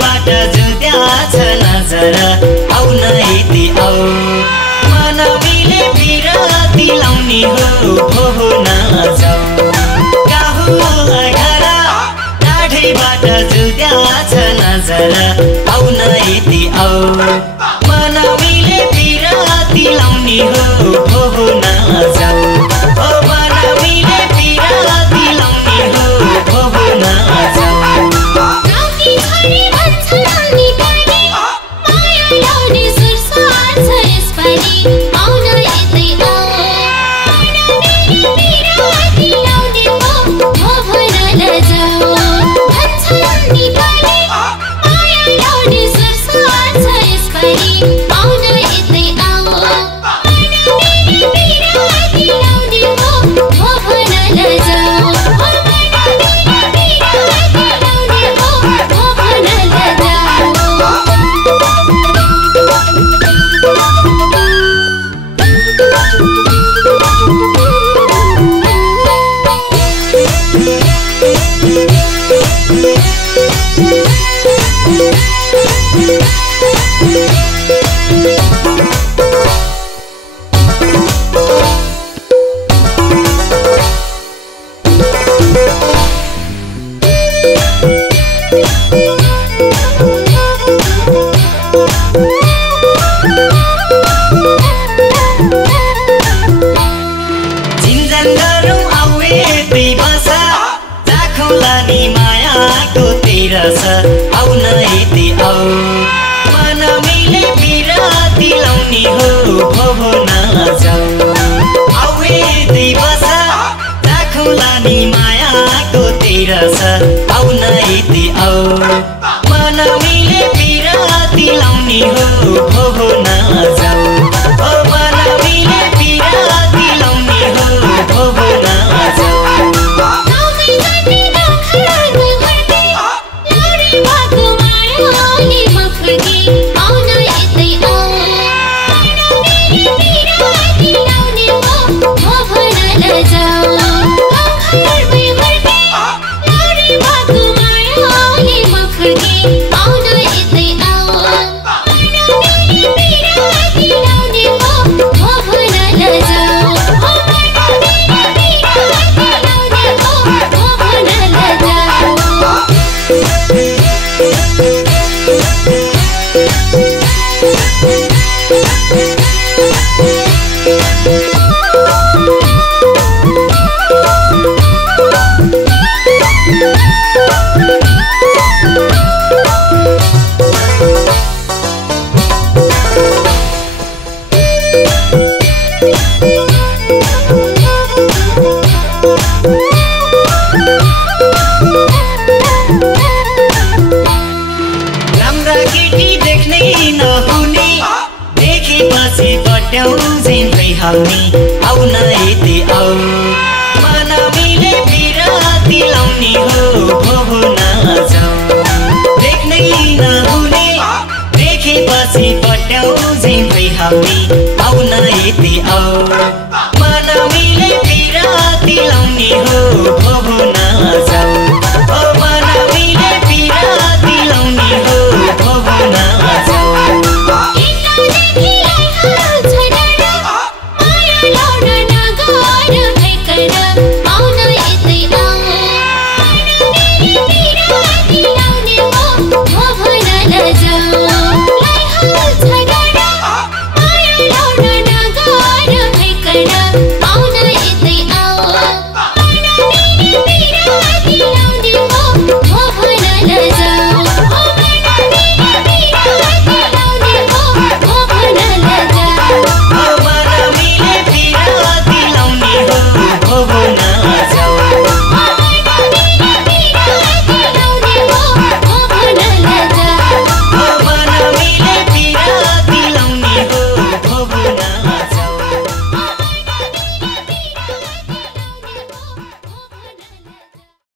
बाट जुत्याछ नजर आउन यति आऊ मनवीले बिरती लाउने हो नजाऊ काहु घर दाढीबाट जुत्याछ नजर आउन यति आऊ मनवीले बिरती लाउने हो नजाऊ ओ मनवीले बिरती लाउने हो नजाऊ आउन यति आऊ मनवीले बिरती लाउने हो नजाऊ आऊ यति बस राखौँला नि मायाको तेरस आउन यति आऊ मनवीले बिरती लाउने हो नजाऊ ओ मनवीले बिरती लाउने हो नजाऊ आउन यति आऊ मनवीले बिरती लाउने हो नजाऊ देख्नै नहुने देखेपछि पट्याउ झिम्दै हाउने आउन यति आऊ